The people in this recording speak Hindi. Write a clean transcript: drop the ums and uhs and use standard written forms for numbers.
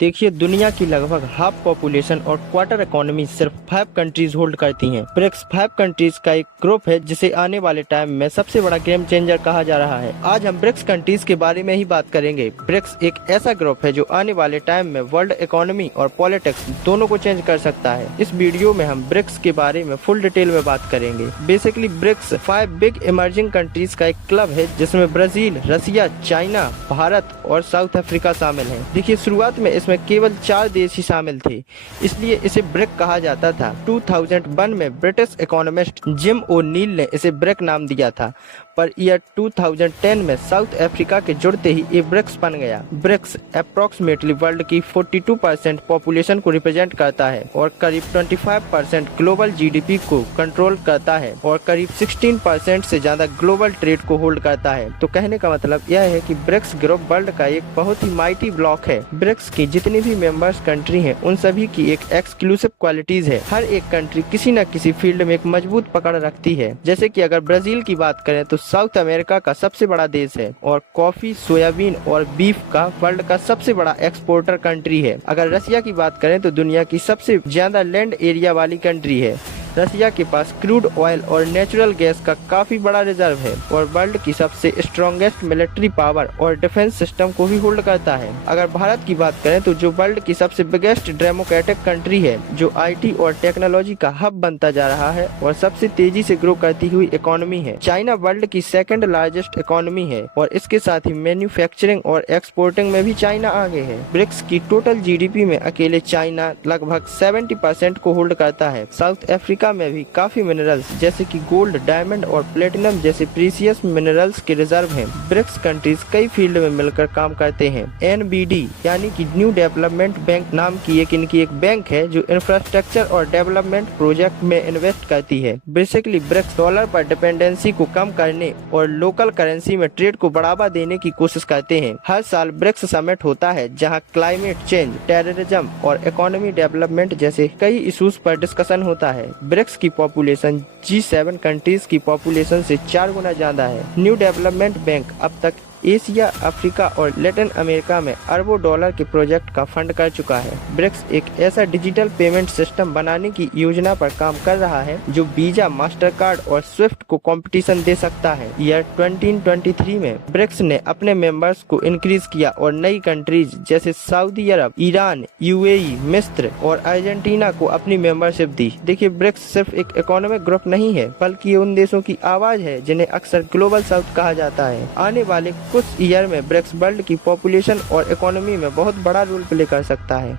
देखिए, दुनिया की लगभग हाफ पॉपुलेशन और क्वार्टर इकोनॉमी सिर्फ 5 कंट्रीज होल्ड करती हैं। ब्रिक्स 5 कंट्रीज का एक ग्रुप है जिसे आने वाले टाइम में सबसे बड़ा गेम चेंजर कहा जा रहा है। आज हम ब्रिक्स कंट्रीज के बारे में ही बात करेंगे। ब्रिक्स एक ऐसा ग्रुप है जो आने वाले टाइम में वर्ल्ड इकोनॉमी और पॉलिटिक्स दोनों को चेंज कर सकता है। इस वीडियो में हम ब्रिक्स के बारे में फुल डिटेल में बात करेंगे। Basically BRICS 5 big emerging countries का एक क्लब है जिसमें ब्राजील, रसिया, चाइना, भारत और साउथ अफ्रीका शामिल है। देखिए, शुरुआत में इसमें केवल 4 देश ही शामिल थे, इसलिए इसे ब्रिक कहा जाता था। 2001 में ब्रिटिश इकोनॉमिस्ट जिम ओ'नील ने इसे ब्रिक नाम दिया था, पर ईयर 2010 में साउथ अफ्रीका के जुड़ते ही ये ब्रिक्स बन गया। ब्रिक्स अप्रोक्सीमेटली वर्ल्ड की 42% पॉपुलेशन को रिप्रेजेंट करता है और करीब 25% ग्लोबल जीडीपी को कंट्रोल करता है और करीब 16% से ज्यादा ग्लोबल ट्रेड को होल्ड करता है। तो कहने का मतलब यह है कि ब्रिक्स ग्रुप वर्ल्ड का एक बहुत ही माइटी ब्लॉक है। ब्रिक्स की जितनी भी मेंबर्स कंट्री हैं, उन सभी की एक एक्सक्लूसिव क्वालिटीज है। हर एक कंट्री किसी न किसी फील्ड में एक मजबूत पकड़ रखती है। जैसे कि अगर ब्राजील की बात करें तो साउथ अमेरिका का सबसे बड़ा देश है और कॉफी, सोयाबीन और बीफ का वर्ल्ड का सबसे बड़ा एक्सपोर्टर कंट्री है। अगर रसिया की बात करें तो दुनिया की सबसे ज्यादा लैंड एरिया वाली कंट्री है। रसिया के पास क्रूड ऑयल और नेचुरल गैस का काफी बड़ा रिजर्व है और वर्ल्ड की सबसे स्ट्रॉन्गेस्ट मिलिट्री पावर और डिफेंस सिस्टम को भी होल्ड करता है। अगर भारत की बात करें तो जो वर्ल्ड की सबसे बिगेस्ट डेमोक्रेटिक कंट्री है, जो आईटी और टेक्नोलॉजी का हब बनता जा रहा है और सबसे तेजी से ग्रो करती हुई इकोनॉमी है। चाइना वर्ल्ड की सेकंड लार्जेस्ट इकोनॉमी है और इसके साथ ही मैन्युफैक्चरिंग और एक्सपोर्टिंग में भी चाइना आगे है। ब्रिक्स की टोटल जीडीपी में अकेले चाइना लगभग 70% को होल्ड करता है। साउथ अफ्रीका में भी काफी मिनरल्स जैसे कि गोल्ड, डायमंड और प्लेटिनम जैसे प्रीसियस मिनरल्स के रिजर्व हैं। ब्रिक्स कंट्रीज कई फील्ड में मिलकर काम करते हैं। एनबीडी यानी कि न्यू डेवलपमेंट बैंक नाम की इनकी एक बैंक है जो इंफ्रास्ट्रक्चर और डेवलपमेंट प्रोजेक्ट में इन्वेस्ट करती है। बेसिकली ब्रिक्स डॉलर पर डिपेंडेंसी को कम करने और लोकल करेंसी में ट्रेड को बढ़ावा देने की कोशिश करते हैं। हर साल ब्रिक्स समिट होता है जहां क्लाइमेट चेंज, टेररिज्म और इकोनॉमी डेवलपमेंट जैसे कई इश्यूज पर डिस्कशन होता है। ब्रिक्स की पॉपुलेशन G7 कंट्रीज की पॉपुलेशन से 4 गुना ज्यादा है। न्यू डेवलपमेंट बैंक अब तक एशिया, अफ्रीका और लैटिन अमेरिका में अरबों डॉलर के प्रोजेक्ट का फंड कर चुका है। ब्रिक्स एक ऐसा डिजिटल पेमेंट सिस्टम बनाने की योजना पर काम कर रहा है जो वीजा, मास्टर कार्ड और स्विफ्ट को कंपटीशन दे सकता है। ईयर 2023 में ब्रिक्स ने अपने मेंबर्स को इंक्रीज किया और नई कंट्रीज जैसे सऊदी अरब, ईरान, यूएई, मिस्र और अर्जेंटीना को अपनी मेंबरशिप दी। देखिए, ब्रिक्स सिर्फ एक इकोनॉमिक ग्रुप नहीं है, बल्कि ये उन देशों की आवाज है जिन्हें अक्सर ग्लोबल साउथ कहा जाता है। आने वाले कुछ ईयर में ब्रिक्स वर्ल्ड की पॉपुलेशन और इकोनॉमी में बहुत बड़ा रोल प्ले कर सकता है।